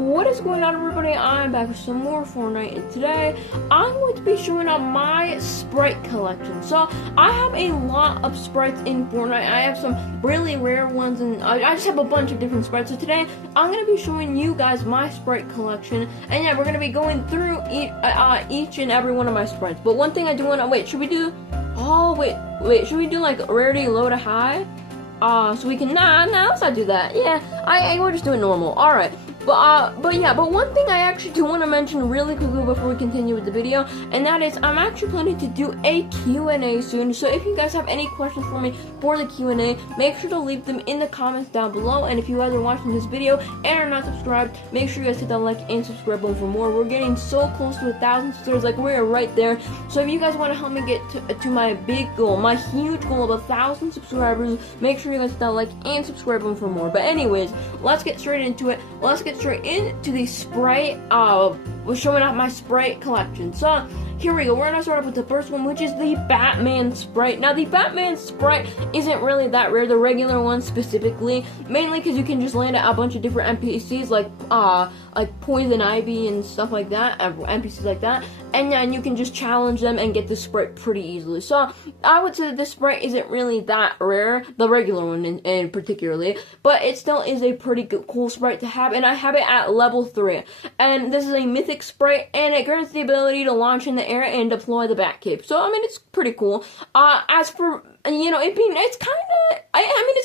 What is going on, everybody? I'm back with some more Fortnite, and today I'm going to be showing off my sprite collection. So I have a lot of sprites in Fortnite. I have some really rare ones, and I just have a bunch of different sprites. So today I'm going to be showing you guys my sprite collection, and yeah, we're going to be going through each and every one of my sprites. But one thing I do want to wait. Should we do? Oh wait. Should we do like rarity low to high? So we can let's not do that. Yeah, we're just doing normal. All right. But one thing I actually do want to mention really quickly before we continue with the video, and that is I'm actually planning to do a Q&A soon. So if you guys have any questions for me for the Q&A, make sure to leave them in the comments down below. And if you guys are watching this video and are not subscribed, make sure you guys hit that like and subscribe button for more. We're getting so close to 1,000 subscribers, like we're right there. So if you guys want to help me get to my big goal, my huge goal of 1,000 subscribers, make sure you guys hit that like and subscribe button for more. But anyways, let's get straight into it. Let's get straight into the sprite. We're showing off my sprite collection. So here we go. We're gonna start off with the first one, which is the Batman sprite. Now the Batman sprite isn't really that rare, the regular one specifically, mainly because you can just land a bunch of different NPCs like Poison Ivy and stuff like that, NPCs like that, and then you can just challenge them and get the sprite pretty easily. So I would say that this sprite isn't really that rare, the regular one in particularly, but it still is a pretty cool sprite to have, and I have it at level 3. And this is a mythic sprite, and it grants the ability to launch in the air and deploy the bat cape. So I mean, it's pretty cool. As for it's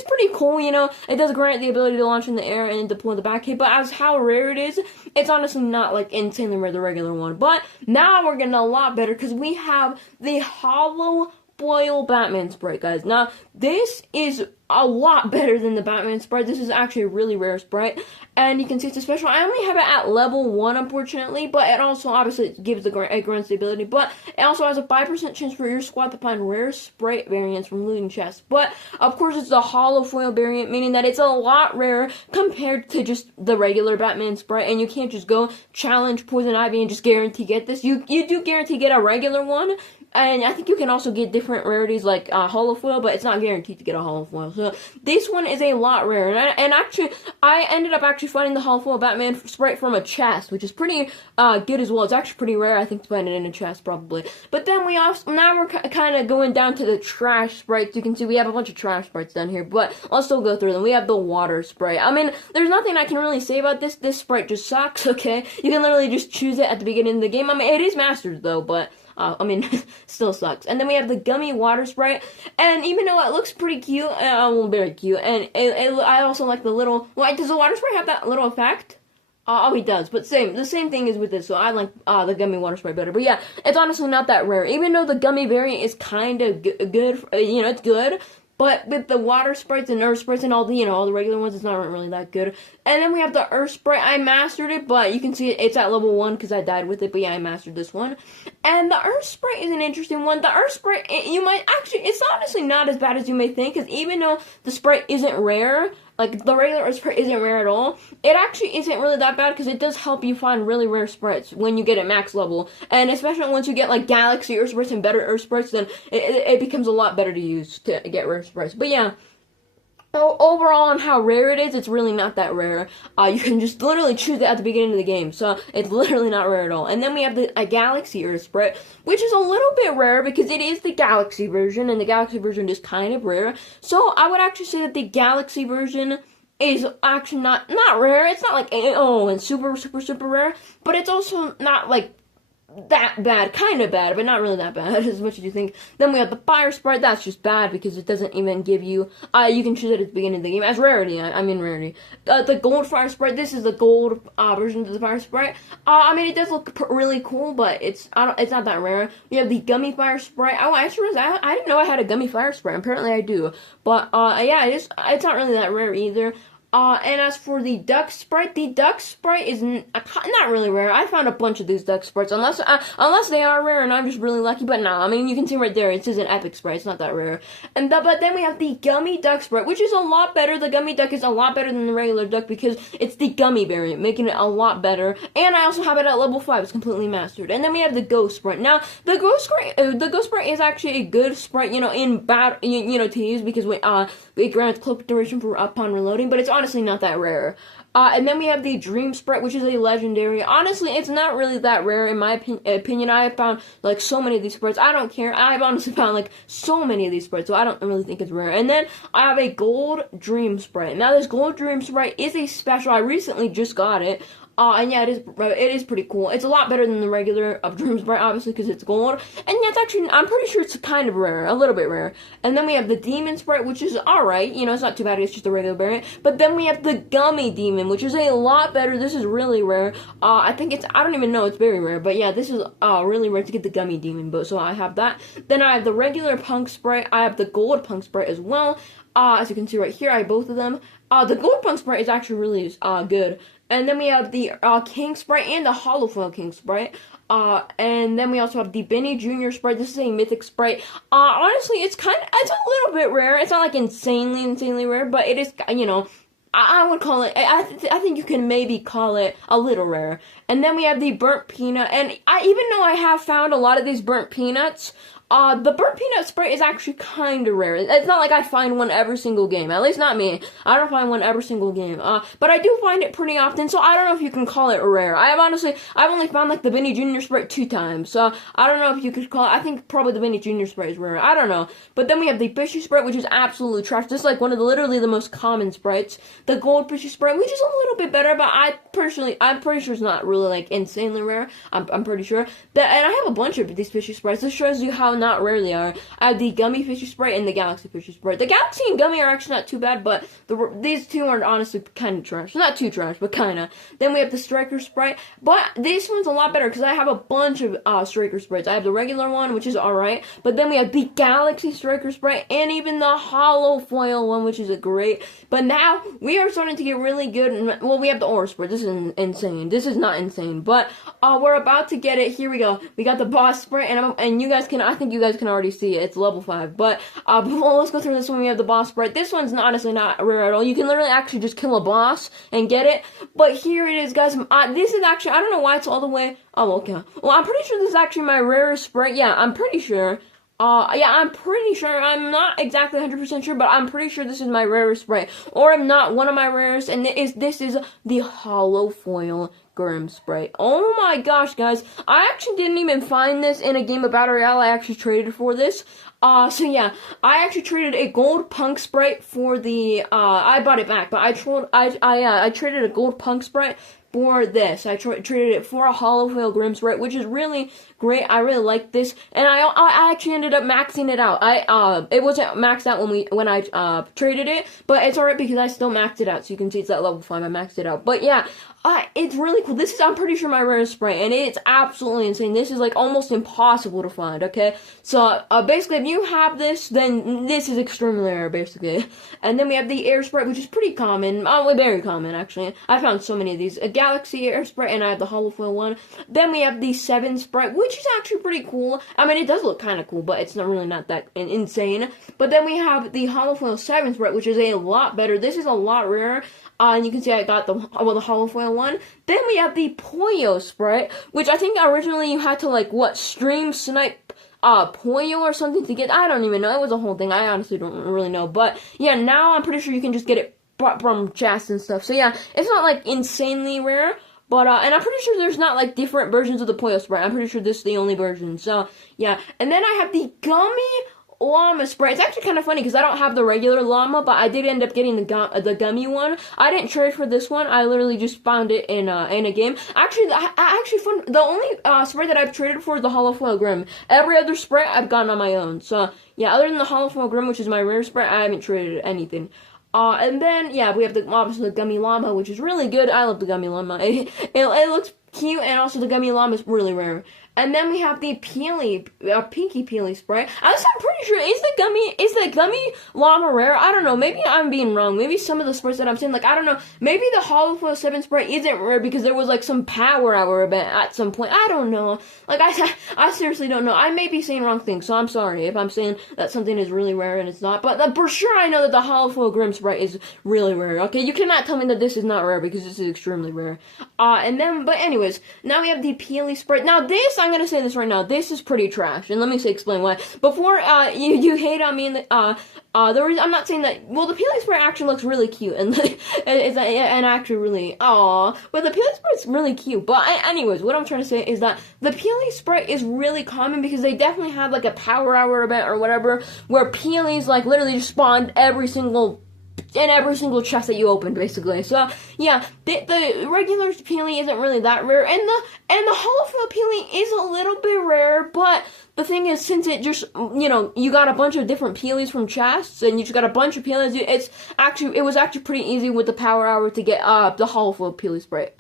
pretty cool, it does grant the ability to launch in the air and deploy the bat cape, but as how rare it is, it's honestly not like insanely rare, the regular one. But now we're getting a lot better because we have the hollow foil Batman sprite, guys. Now this is a lot better than the Batman sprite. This is actually a really rare sprite, and you can see it's a special. I only have it at level 1, unfortunately, but it also obviously gives it grants the ability, but it also has a 5% chance for your squad to find rare sprite variants from looting chests. But of course it's a hollow foil variant, meaning that it's a lot rarer compared to just the regular Batman sprite, and you can't just go challenge Poison Ivy and just guarantee get this. You do guarantee get a regular one, and I think you can also get different rarities like hollow foil, but it's not guaranteed to get a hollow foil. So this one is a lot rarer, and actually I ended up finding the hollow foil Batman sprite from a chest, which is pretty good as well. It's actually pretty rare, I think, to find it in a chest probably. But then now we're kind of going down to the trash sprites. You can see we have a bunch of trash sprites down here, but I'll still go through them. We have the water sprite. I mean, there's nothing I can really say about this. This sprite just sucks. Okay, you can literally just choose it at the beginning of the game. I mean, it is mastered though, but still sucks. And then we have the gummy water sprite, and even though it looks pretty cute, very cute, and I also like the little. Why does the water sprite have that little effect? Oh, he does, but the same thing is with this, so I like the gummy water sprite better. But yeah, it's honestly not that rare, even though the gummy variant is kind of good. It's good. But with the water sprites and earth sprites and all the regular ones, it's not really that good. And then we have the earth sprite. I mastered it, but you can see it's at level 1 because I died with it. But yeah, I mastered this one. And the earth sprite is an interesting one. The earth sprite, it's honestly not as bad as you may think, because even though the sprite isn't rare, like the regular earth sprite isn't rare at all, it actually isn't really that bad because it does help you find really rare sprites when you get at max level. And especially once you get like galaxy earth sprites and better earth sprites, then it becomes a lot better to use to get rare sprites. But yeah, overall on how rare it is, it's really not that rare. You can just literally choose it at the beginning of the game, so it's literally not rare at all. And then we have a Galaxy Earth sprite, which is a little bit rare because it is the Galaxy version, and the Galaxy version is kind of rare. So I would actually say that the Galaxy version is actually not rare. It's not like, and super rare, but it's also not like that bad, kind of bad, but not really that bad as much as you think. Then we have the fire sprite. That's just bad because it doesn't even give you, you can choose it at the beginning of the game as rarity. I mean rarity. The gold fire sprite, this is the gold version of the fire sprite. I mean, it does look really cool, but it's not that rare. We have the gummy fire sprite. I didn't know I had a gummy fire sprite. Apparently I do. But yeah, it's not really that rare either. And as for the duck sprite is not really rare. I found a bunch of these duck sprites, unless they are rare and I'm just really lucky, but no, I mean, you can see right there, it says an epic sprite, it's not that rare. But then we have the gummy duck sprite, which is a lot better. The gummy duck is a lot better than the regular duck because it's the gummy variant, making it a lot better. And I also have it at level 5, it's completely mastered. And then we have the ghost sprite. Now, the ghost sprite is actually a good sprite, in battle, to use because it grants cloak duration for upon reloading, but it's honestly not that rare. And then we have the Dream Sprite, which is a legendary. Honestly, it's not really that rare in my opinion. I have found like so many of these sprites. I don't care. I've honestly found like so many of these sprites, so I don't really think it's rare. And then I have a Gold Dream Sprite. Now this Gold Dream Sprite is a special. I recently just got it. And yeah, it is pretty cool. It's a lot better than the regular Dream Sprite, obviously, because it's gold. And yeah, it's actually, I'm pretty sure it's kind of rare, a little bit rare. And then we have the Demon Sprite, which is alright, you know, it's not too bad, it's just a regular variant. But then we have the Gummy Demon, which is a lot better. This is really rare. I think it's, I don't even know, it's very rare. But yeah, this is really rare to get the Gummy Demon, but so I have that. Then I have the regular Punk Sprite. I have the Gold Punk Sprite as well. As you can see right here, I have both of them. The Gold Punk Sprite is actually really good. And then we have the King Sprite and the Holofoil King Sprite. And then we also have the Benny Jr. Sprite. This is a Mythic Sprite. Honestly, it's a little bit rare. It's not like insanely rare, but it is, you know, I would call it, I think you can maybe call it a little rare. And then we have the Burnt Peanut, and even though I have found a lot of these Burnt Peanuts, the Burnt Peanut Sprite is actually kind of rare. It's not like I find one every single game. At least not me. I don't find one every single game. But I do find it pretty often, so I don't know if you can call it rare. I've only found like the Benny Jr. Sprite 2 times, so I don't know if you could call it, I think probably the Benny Jr. Sprite is rare. I don't know. But then we have the Fishy Sprite, which is absolutely trash. This is like one of literally the most common sprites. The Gold Fishy Sprite, which is a little bit better, but I'm pretty sure it's not really like insanely rare. I'm pretty sure. And I have a bunch of these Fishy Sprites. This shows you how not rare they are. I have the Gummy Fishy Sprite and the Galaxy Fishy Sprite. The Galaxy and Gummy are actually not too bad, but these two are honestly kind of trash. Not too trash, but kind of. Then we have the Striker Sprite, but this one's a lot better because I have a bunch of Striker Sprites. I have the regular one, which is alright, but then we have the Galaxy Striker Sprite and even the Holofoil one, which is a great. But now we are starting to get really good. Well, we have the Aura Sprite. This is insane. This is not insane, but we're about to get it. Here we go. We got the Boss Sprite, and you guys can, I think you guys can already see it. It's level 5. But let's go through this one. We have the Boss Sprite. This one's honestly not rare at all. You can literally actually just kill a boss and get it. But here it is, guys. This is actually, I don't know why it's all the way. Oh, okay. Well, I'm pretty sure this is actually my rarest Sprite. Yeah, I'm pretty sure. Yeah, I'm pretty sure. I'm not exactly 100% sure, but I'm pretty sure this is my rarest Sprite. Or if not, one of my rarest, and this is the Holofoil Grim Sprite. Oh my gosh, guys. I actually didn't even find this in a game of Battle Royale. I actually traded for this. So yeah, I actually traded a Gold Punk Sprite for the, I bought it back, but I traded a Gold Punk Sprite for this. I traded it for a Holofoil Grim Sprite, which is really great. I really like this, and I actually ended up maxing it out. It wasn't maxed out when I traded it, but it's alright because I still maxed it out. So you can see it's at level 5. I maxed it out, but yeah. It's really cool. This is, I'm pretty sure, my rarest Sprite, and it's absolutely insane. This is, like, almost impossible to find, okay? So, basically, if you have this, then this is extremely rare, basically. And then we have the Air Sprite, which is pretty common. Very common, actually. I found so many of these. A Galaxy Air Sprite, and I have the Holofoil one. Then we have the 7 Sprite, which is actually pretty cool. I mean, it does look kind of cool, but it's not that insane. But then we have the Holofoil 7 Sprite, which is a lot better. This is a lot rarer. And you can see I got the Holofoil one. Then we have the Poyo Sprite, which I think originally you had to, like, stream snipe Poyo or something to get. I don't even know. It was a whole thing. I honestly don't really know. But yeah, now I'm pretty sure you can just get it from chests and stuff. So yeah, it's not, like, insanely rare. But, and I'm pretty sure there's not, like, different versions of the Poyo Sprite. I'm pretty sure this is the only version. So, yeah. And then I have the Gummy Llama Sprite. It's actually kind of funny because I don't have the regular llama, but I did end up getting the gummy one. I didn't trade for this one. I literally just found it in a game. Actually, the only Sprite that I've traded for is the Holofoil Grim. Every other Sprite I've gotten on my own. So yeah, other than the Holofoil Grim, which is my rare Sprite, I haven't traded anything. And then yeah, we have obviously the Gummy Llama, which is really good. I love the Gummy Llama. It looks cute, and also the Gummy Llama is really rare. And then we have the Pinky Peely Sprite. I'm pretty sure, is the Gummy Llama rare? I don't know, maybe I'm being wrong. Maybe some of the sprites that I'm saying, like, I don't know. Maybe the Holofoil 7 Sprite isn't rare because there was, like, some power hour event at some point. I don't know. Like, I seriously don't know. I may be saying wrong things, so I'm sorry if I'm saying that something is really rare and it's not. But for sure I know that the Holofoil Grim Sprite is really rare, okay? You cannot tell me that this is not rare because this is extremely rare. But anyways, now we have the Peely Sprite. Now this, I'm gonna say this right now. This is pretty trash, and let me explain why. Before you hate on me, I'm not saying that. Well, the Peely Sprite actually looks really cute, and and actually really but the Peely Sprite's really cute. But anyways, what I'm trying to say is that the Peely Sprite is really common because they definitely have like a power hour event or whatever where Peelys like literally just spawned every single chest that you open, basically. So yeah, the regular Peely isn't really that rare, and the holofoil Peely is a little bit rare. But the thing is, since it just you got a bunch of different Peelys from chests, and you just got a bunch of Peelys, it was actually pretty easy with the power hour to get the holofoil Peely Sprite.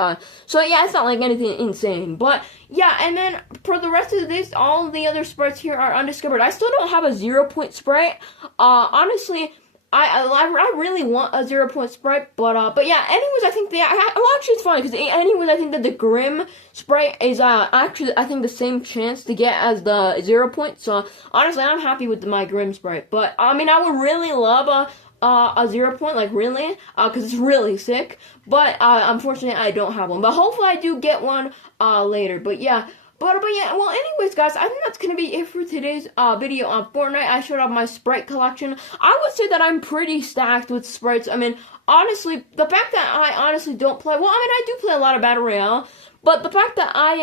So yeah, it's not like anything insane, but yeah. And then for the rest of this, all the other sprites here are undiscovered. I still don't have a 0-point sprite. Honestly, I really want a 0-point sprite, but yeah. Anyways, I think actually it's funny because anyways, I think that the Grim sprite is actually I think the same chance to get as the 0-point. So honestly, I'm happy with my Grim sprite. But I mean, I would really love a 0-point, like really, because it's really sick. But unfortunately, I don't have one. But hopefully, I do get one later. But yeah. But yeah, well, anyways, guys, I think that's going to be it for today's video on Fortnite. I showed off my Sprite collection. I would say that I'm pretty stacked with sprites. I mean, honestly, the fact that I honestly don't play, well, I mean, I do play a lot of Battle Royale, but the fact that I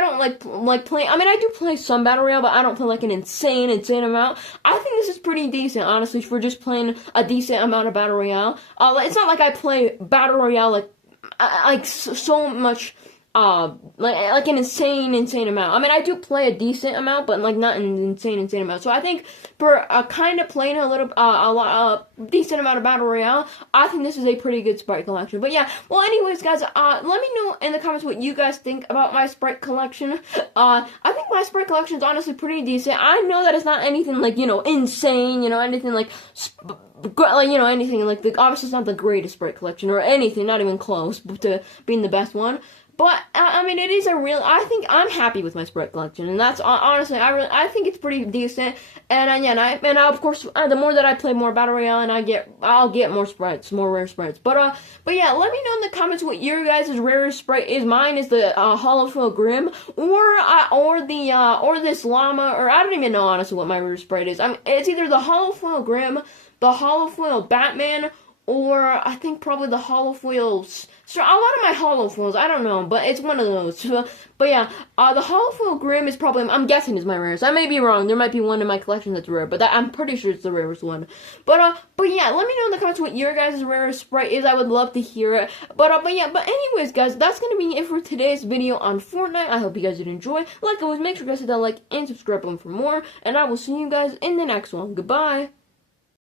don't like playing, I mean, I do play some Battle Royale, but I don't play like an insane amount. I think this is pretty decent, honestly, for just playing a decent amount of Battle Royale. It's not like I play Battle Royale like so much. Like an insane amount. I mean, I do play a decent amount, but like not an insane amount. So I think for kind of playing a decent amount of Battle Royale, I think this is a pretty good Sprite collection. But yeah, well, anyways, guys, let me know in the comments what you guys think about my Sprite collection. I think my Sprite collection is honestly pretty decent. I know that it's not anything like insane, anything like. Anything like obviously it's not the greatest Sprite collection or anything, not even close to being the best one. But I mean, it is I think I'm happy with my Sprite collection, and that's honestly, I think it's pretty decent. And yeah, of course, the more that I play more Battle Royale, and I'll get more sprites, more rare sprites. But yeah, let me know in the comments what your guys' rarest sprite is. Mine is the holofoil Grim, or this llama, or I don't even know honestly what my rarest sprite is. I mean, it's either the holofoil Grim, the holofoil Batman, or I think probably the holofoils. So a lot of my holofoils, I don't know, but it's one of those. But yeah, the holofoil Grim is probably, I'm guessing, is my rarest. I may be wrong. There might be one in my collection that's rare, but I'm pretty sure it's the rarest one. But yeah, let me know in the comments what your guys' rarest sprite is. I would love to hear it. But yeah, but anyways, guys, that's gonna be it for today's video on Fortnite. I hope you guys did enjoy. Like always, make sure you guys hit that like and subscribe button for more, and I will see you guys in the next one. Goodbye.